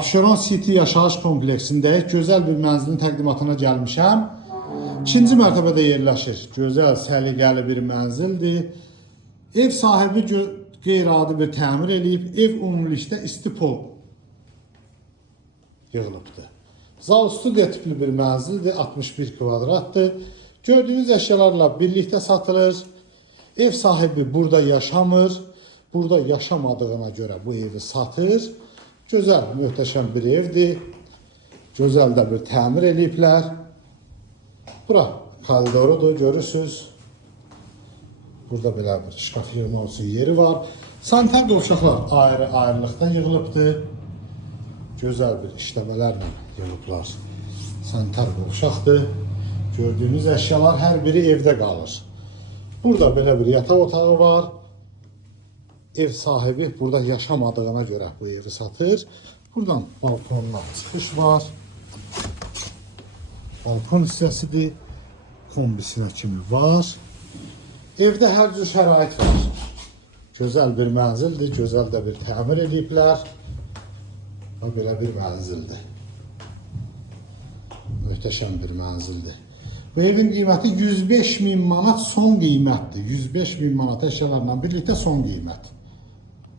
Abşeron City yaşayış kompleksində gözəl bir mənzilin təqdimatına gəlmişəm. İkinci mərtəbədə yerləşir. Gözəl, səliqəli bir mənzildir. Ev sahibi qeyri-adi bir təmir eləyib. Ev ümumilikdə istipol yığılıbdır. Zal studiya tipli bir mənzildir. 61 kvadratdır. Gördüyünüz əşyalarla birlikdə satılır. Ev sahibi burada yaşamır. Burada yaşamadığına görə bu evi satır. Gözəl, möhtəşəm bir evdir. Gözəl də bir təmir eləyiblər. Bura koridorudur, görürsünüz. Burada belə bir şkaf yığma üçün yeri var. Sanitar qovşaqlar ayrı-ayrılıqda yığılıbdır. Gözəl bir işləmələrlə yığılıblar. Sanitar qovşaqdır. Gördüyünüz əşyalar hər biri evdə qalır. Burada belə bir yataq otağı var. Ev sahibi burada yaşamadığına görə bu evi satır. Buradan balkondan çıxış var. Balkon hissəsidir. Kombisinə kimi var. Evdə hər cür şərait var. Gözəl bir mənzildir. Gözəl də bir təmir ediblər. Belə bir mənzildir. Möhtəşəm bir mənzildir. Bu evin qiyməti 105.000 manat son qiymətdir. 105.000 manat əşyalarla birlikdə son qiymət.